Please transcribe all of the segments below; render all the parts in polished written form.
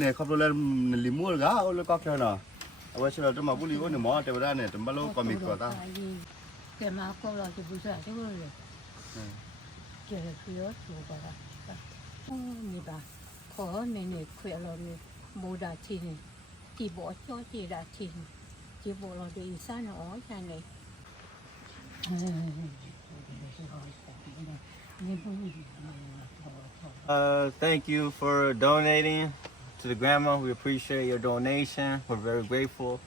เนี่ยขับรถเล่นลิมูลก้าโอ้แล้วก็แค่น่ะเอาไว้เชื่อจะมาบุรีวันนี้หมอแต่ว่าเนี่ยจะมาโลกก็มีก่อนตาแกมาก็เราจะบูชาที่ว่าเลยแกคือเยอะถูกป่ะนี่ป่ะขอเนี่ยคุยเราเนี่ยโมดาชินจีบอจ้อจีดาชินจีบอเราดูอีสานอ๋อใช่ไหมThank you for donating to the grandma. We appreciate your donation. We're very grateful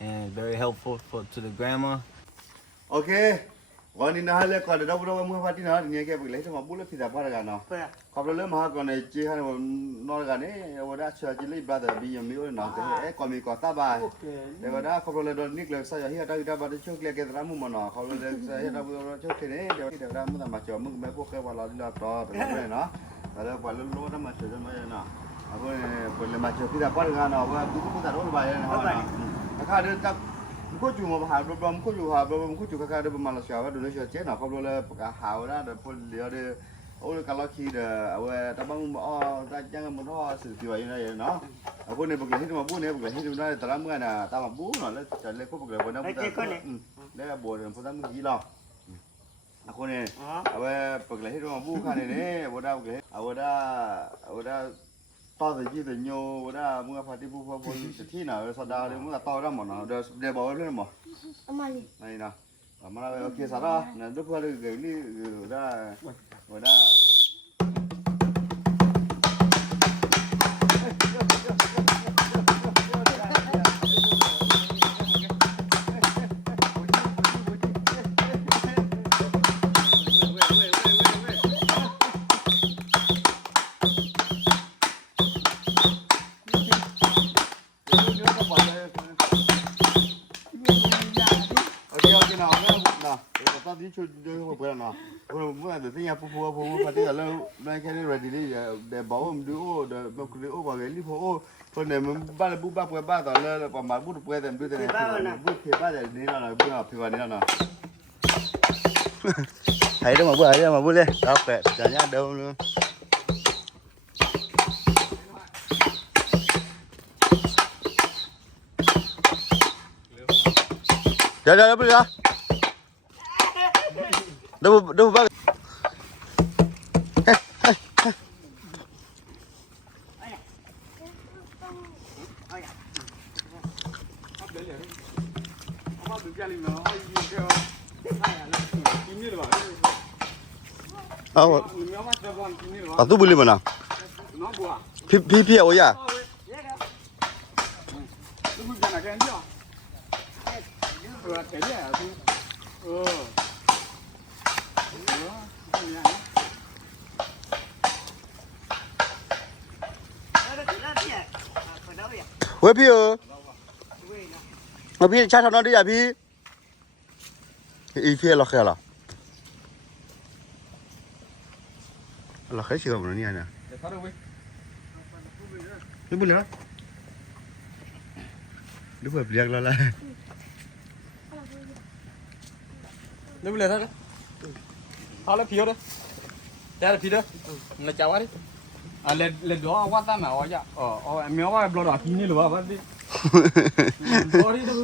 and very helpful to the grandma. โอเควันนี้นะฮะเรื่องก่อนเดี๋ยวเราพูดว่าเมื่อวันที่นะเนี่ยแกไปเลยจะมาบุรีพิจารณากันเนาะขับรถเริ่มมาก่อนในจีฮันวันนอนกันเนี่ยวันนั้นเชื่อจีรีบราเดอร์บียมิโอเนาะแต่ก็มีก่อนตาบายเดี๋ยววันนั้นขับรถเลยโดนนิกเลยใส่เฮียได้ได้บัดช่วยเกลี่ยกันร้านมุมเนาะขับรถเลยใส่เฮียได้บัดช่วยเกลี่ยเดี๋ยวได้มุมมาเจอมึงไม่พวกแกวันละลีลาต่อแต่ก็เลยเนาะแต่แล้ววันละโลดมาเจอจะไม่เนาะเอาไปวันละมาเจอพิจารณากันเนาะว่าบุกบุกแต่รถไปเนาะราคาเดินจากกูจู่มาหาบอมกูจู่หาบอมกูจู่ข้าเดินมาเลเซียว่าดูเลเซียเจ๊หน่ะเขาเลยหาว่าเดี๋ยวพอเดี๋ยวเดี๋ยวโอ้ยการล็อกคีเดี๋ยวเอาไว้แต่บางอ๋อแต่ยังมันห่อสื่อที่ว่าอย่างไรเนาะเอาพวกนี้พวกนี้ที่มาบูเนี่ยพวกนี้ที่ดูได้แต่ละเมื่อน่ะตามมาบูเนาะแล้วจะเล่นพวกนี้พวกนั้นพวกนั้นแล้วบัวเดี๋ยวพวกนั้นมึงยี่หรอกเอาคนนี้เอาไว้พวกนี้ที่มาบูข้าเนี่ยพวกนั้นพวกนี้เอาไว้ต่อแต่ยี่แต่โย่ว่ามึงพาที่ผู้พจะที่ไหนสดาเลยมึงต่อได้หมดเนาะเดี๋ยวบอกเรื่องหมดนี่นะมาแล้วโอเคสัตว์ละเนี่ยทุกคนเลยเกี่ยวนี่ได้ว่าได้ที่ช่วยด้วยเพื่อนเนาะเมื่อเดี๋ยวที่ยาพูพอที่เราได้แค่นี้ ready เลยเดี๋ยวบอกมันดูเดี๋ยวมันคือว่าไงรีบโอ้คนเนี่ยมันบ้านบุบบ้าเพื่อบ้านตอนเลยประมาณบุบเพื่อแต่บุบแต่บุบเพื่อบ้านแต่นี่เราบุบเพื่อนี่เราเนาะให้ได้มาบุบให้ได้มาบุบเลยครับแต่จะยากเดิมเลยเดี๋ยวไปเลยดูบ้างเอาปะตู้บุหรี่มันอ่ะพี่เอาอย่าเฮ้ยพี่พี่ชาทำนอนดิอ่ะพี่อีพี่เราแค่หรอเราแค่เชื่อมันเนี่ยนะดูบุหรี่ละดูแบบเรียกเราละดูบุหรี่ท่านเอาเลยพี่เอาเลยได้เลยพี่เด้อน่าจะว่าดิเลยดูว่าตั้งมาว่าจะเมียว่าบล็อกที่นี่หรือว่าว่าดิบล็อกที่ดู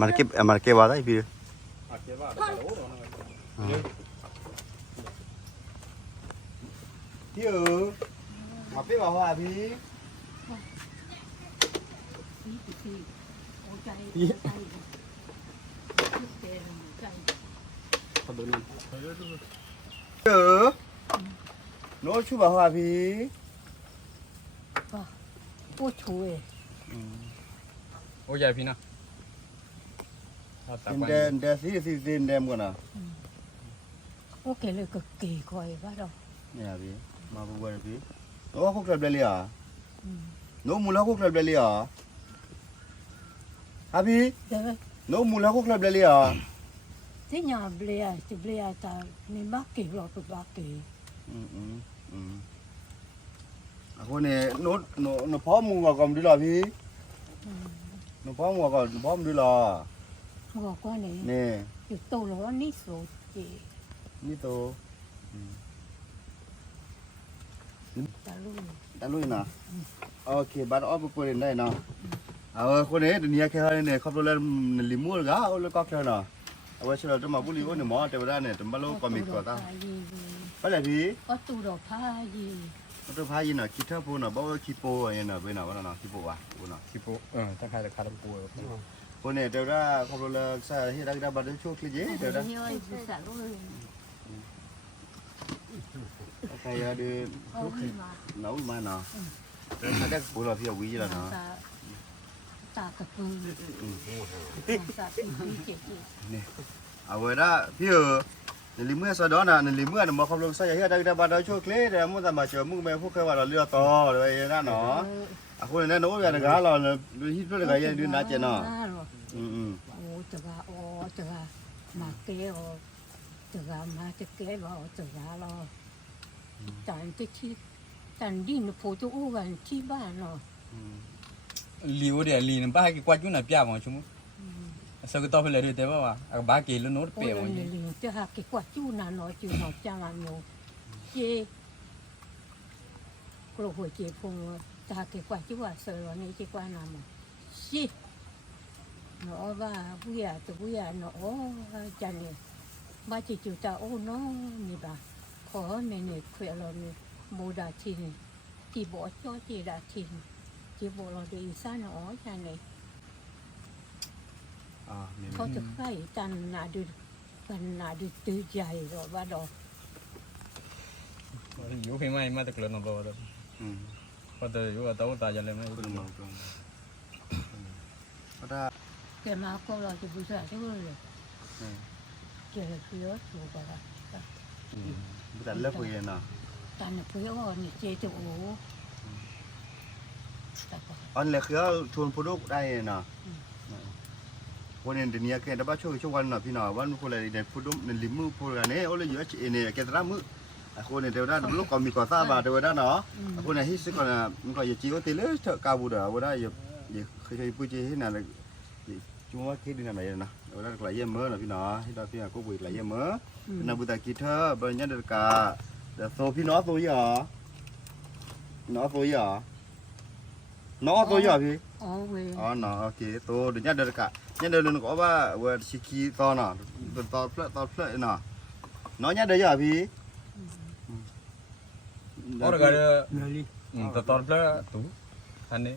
Marqué va ahí,พี่มาพี่บอกว่าพี่โน้ชูบอกว่าพี่ผู้ช่วยโอ้ยใหญ่พี่นะเดนซีเดมกันนะโอเคเลยก็เก๋คอยว่าเราเนี่ยพี่มาบุบเลยพี่โอ้คุกแบบเลี้ยโน้มูลคุกแบบเลี้ยฮะพี่โน้มูลคุกแบบเลี้ยที่ยาเบลียจะเบลียแต่นี่บ้าเก๋เราตัวบ้าเก๋คนนี้โน้พ่อมูกก่อนดีหรอพี่โน้พ่อมูก่อนพ่อมูดีหรอบอกว่านี่อยู่โตแล้วนี่สูจีนี่โต ตาลูก ตาลุยนะโอเคบัดออฟไปได้เนาะเอาคนนี้ตัวนี้แค่เนี่ยขับรถเล่นลิมูลก็เอาแล้วก็แค่เนาะเอาไว้ช่วยเราจะมาบุรีวันเนี่ยหมอแต่ว่าเนี่ยจะมาลูกก็มีก่อนตั้งไปเลยพี่ ก็ตูดอกพายี ตัวพายินอ่ะคิดเท่าปูน่ะบอกว่าคิโปอะไรเนาะไปเนาะว่าเนาะคิโปวะปูเนาะ คิโปถ้าใครจะคาร์ดปู คนเนี่ยเดี๋ยวได้ขับรถเลยใส่ที่ได้ได้บัตรช่วยคลิปเยอะเดี๋ยวได้ เฮ้ยภาษาลูก ใครจะดู เอาขึ้นมา หนาวมาเนาะถ้าได้ปูเราพี่เอาวิ่งแล้วเนาะ ตากระปือตาปีเจ็บ นี่เอาไว้ได้พี่ในลิเมื่อสะดอนน่ะในลิเมื่อน่ะมาขับรถใส่ที่ได้ได้บัตรช่วยคลิปเดี๋ยวมึงจะมาเจอมึงไปพวกเคยว่าเราเลือดต่อเลยนั่นเนาะอ่ะคนเนี่ยโน้ตอย่างนั้นเราเนี่ยดูที่ตัวอะไรอย่างดูน่าเจนเนาะโอ้จะว่าโอ้จะว่ามาเกลจะว่ามาจะเกลว่าจะว่าเราแต่ที่แต่ดินโผล่จะอู้กันที่บ้านเนาะ ลีวเดียลีนบ้ากี่กว่าจุน่ะเปียบของชุ่มสักตัวเพลย์เดี๋ยวว่าบ้ากี่ลุ้นโน้ตเปียบของ จะหากี่กว่าจูน่ะเนาะจูเนาะจังอันโยเจกลัวหัวเจ็บพงจะหากี่กว่าจูว่าเสือนี่กี่กว่าน้ำสิเนาะว่าผู้ใหญ่ตัวผู้ใหญ่เนาะโอ้จันเนี่ยบ้าจิจูตาโอ้เนาะนี่บ้าขอเนี่ยคุยเราเนี่ยโมดาทินที่บ่จ้อจีดาทินที่บ่เราได้อีสานอ๋อจันเนี่ยเขาจะใกล้จันนาดูกันนาดูตื้อใจหรอว่าดอก อยู่พี่ไม่มาตะกลนเอาบ่ได้พอจะอยู่กับตัวตาจะเลยไม่ คุณหมอก็ได้ แกมาก็เราจะบูชาใช่ไหมเลยแกเพื่อถูกป่ะ บุตรเลิกคุยเนาะ ตอนนี้เพื่อว่านี่เจจะโอ้ อันเล็กคือชวนพูดได้เนาะวันนี้เดี๋ยวนี้แกได้บ้าช่วยช่วยวันเนาะพี่น้องวันคนเลยเดี๋ยวพูดในลิมือพูดกันเนี่ยโอ้เลยเยอะเอเนี่ยแกจะรับมือคนเนี่ยเดี๋ยวได้ลูกก็มีก่อสร้างบาเดี๋ยวได้เนาะคนเนี่ยฮิสก่อนนะมันก็อย่าจีว่าตีเลยเถอะกาบูเด้อว่าได้อย่าเคยพูดจีให้นั่นเลยจุ่มว่าคิดดีนั่นไหนนะว่าได้หลายเยี่ยมเมื่อนะพี่น้องที่เราพี่น้องก็บุยหลายเยี่ยมเมื่อนาบุตรคิดเถอะบริญญาเด็กกาแต่โซพี่น้องโซยอน้องโซยอน้องโซยอพี่ อ๋อเว้ย อ๋อเนาะโอเคตัวเดี๋ยวญาติเด็กกะญาติเด็กก็ว่าว่าชิคีตอนเนาะตอนเพลเนาะน้องญาติเด็กอ่ะพี่ orang ada total pula tu ane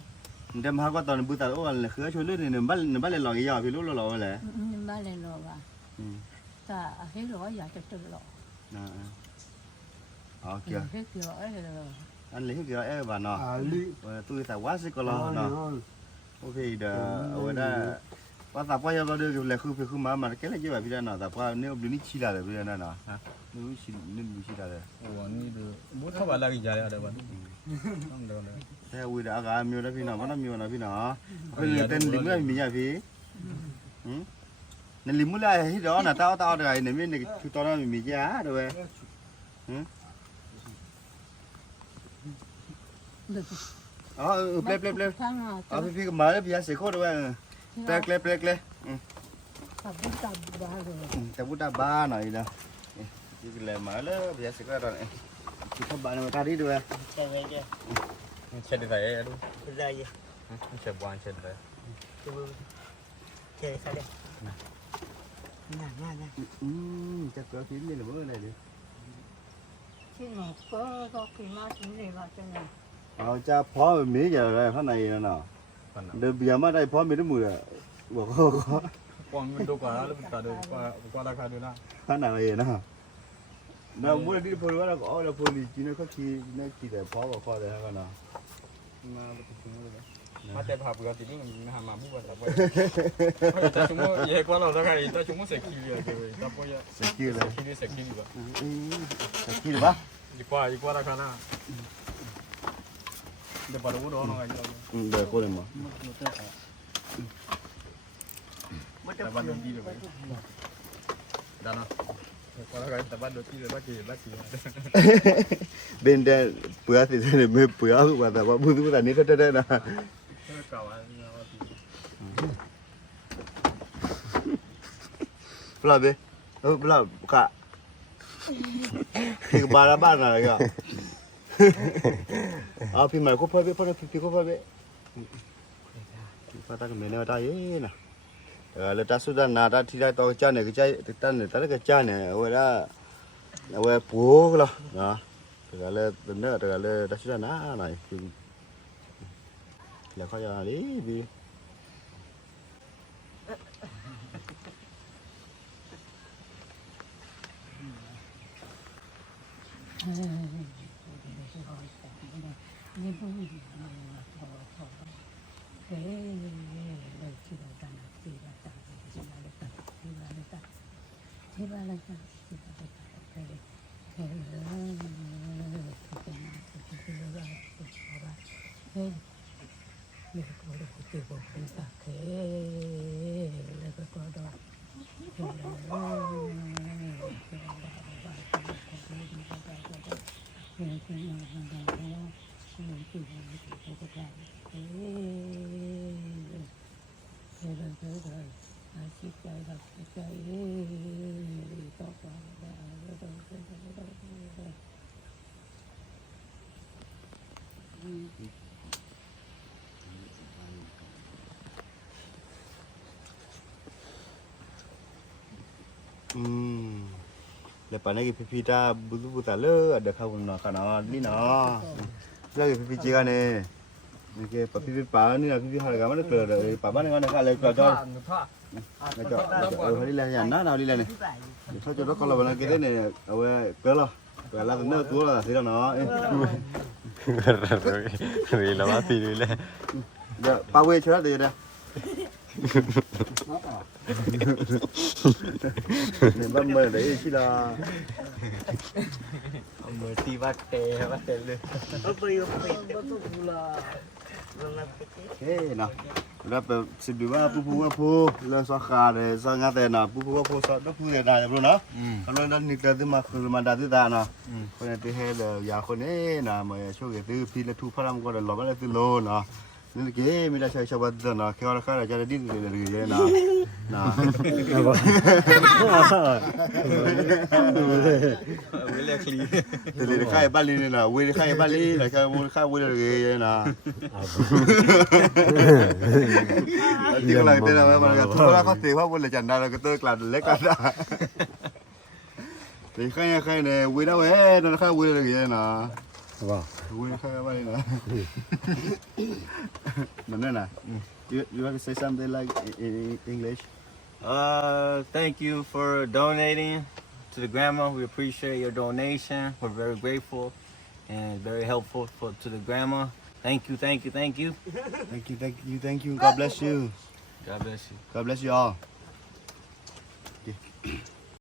เดี๋ยวมาก็ตอนบุตรโอ้อะไรคือชวนเรื่องเนี่ยบ้านเลยหลอกยาพี่รู้หลอกอะไร นี่บ้านเลยหรอวะแต่ให้หรออยากจะตื่นหรอ โอเค ให้เกี่ยวอะไรหรอ อันนี้คือเอ๊ะบ้านเนาะตัวแต่ว่าสิก็รอเนาะโอเคเดี๋ยวเอาไว้ได้ว่าแต่พ่อยังเราเดือดเลยคือมาแค่เลยเยอะพี่น้องแต่พ่อเนี่ยดูนี่ชิลาเลยพี่น้องเนาะนี่ชิลาเลย oh ni tu buat apa lagi jaya ada ban ada แต่วิธีการมีอะไรพี่น้องมันมีอะไรพี่น้องเป็นเต้นลิมเลยมีอะไรพี่ในลิมเลยที่เดี๋ยวน่ะเต้าอะไรเนี่ยมีในชุดตอนนั้นมีจ้าด้วยอ๋อเปล่าอ๋อพี่ก็มาแล้วพี่เสียโคตรด้วยเปล่าเลย กับบุตรบ้าเลย แต่พูดได้บ้าหน่อยนะพี่ก็เลยมาแล้วพี่เสียก็ตอนพี่ทำบ้านมาตาดีด้วย chat dia aduh Zai je. chat buan chat dia Cuba cari saya. Nah. จะเกิดพี่นี่หรือเปล่าอะไรดิ ที่หนูก็กินมาถึงเลยว่าจังไง เอาจะพร้อมมีอย่างไรข้างในนั่นน่ะเดินเบียร์มาได้พร้อมมีทั้งมือบอกเขา pon tu ka lu ta do ka la ka do la ข้างในนะน่ามือที่พูดว่าเราอ๋อเราพูดจริงๆเขาขี่นั่นขี่แต่พร้อมกับข้อเลยครับนะ ma betul tu mate bab ga ti ni ma ma bu ba ta po ta cuma ye kwa la ka ta cuma sekili ya ke ta po ya สกิลเลย sekili ba สกิลปะ di kwa la kana de pa do no ga ya เดี๋ยวกูเลยมั้ง ta ba do ti do ba dana kwa la ka ta ba do ti de ba ki เป็นแต่เปลือกสิเนี่ยไม่เปลือกว่าแต่ว่าพูดแต่นี้ก็ได้นะ ka wa ni wa ti ปลาเบ้ปลากะคือบาราบ้านอะไรกัน à phim mày có phải biết phim có phải biết phát ta cái mình nó ta ấy nè là ta sudah nada thì ta to cha này cái cha ta này ta cái cha này ở đây bố lo đó là tính đó là ta sudah ná này là coi ra đi vì lepas ni pipi ta butu le ada kawan nak kana ni na lagi pipi jiran ni ni pipi pa ni pipi harga mana ke dari papa ni kan kalau ke dah hari lah yang na hari lah ni so jodoh kalau balik kita ni awe ke lah lah kena tu lah sih na vì là bác phi đi lên ya pa we cerah dia dah Nên mơ đấy chỉ là mới ti bắt tè lên thế nào là xin được mà pu là sao khá đấy sao ngắt đấy nào pu sao đó pu đấy này rồi nó còn nó nít cái mà đặt ta nào còn này thì hay là giờ con ấy nào mà số cái thứ phi là thu phát âm còn là lò cái thứ lô nào nên cái mình đã chơi cho bạn rồi nào khi mà khai là cho đi rồi nào nào với lại clean thì khai Bali này nào quên khai Bali là khai quên rồi nào chỉ có là tên là mà cái thôi là có tiền pháp quên là chẳng là cái tên là lấy cả đó thì khai này quên đâu ấy nó khai quên rồi nào quên khai Bali nào Nè nè. You want to say something like in English? Thank you for donating to the grandma. We appreciate your donation. We're very grateful and very helpful to the grandma. Thank you. Thank you. God bless you. God bless you. God bless you all. Okay.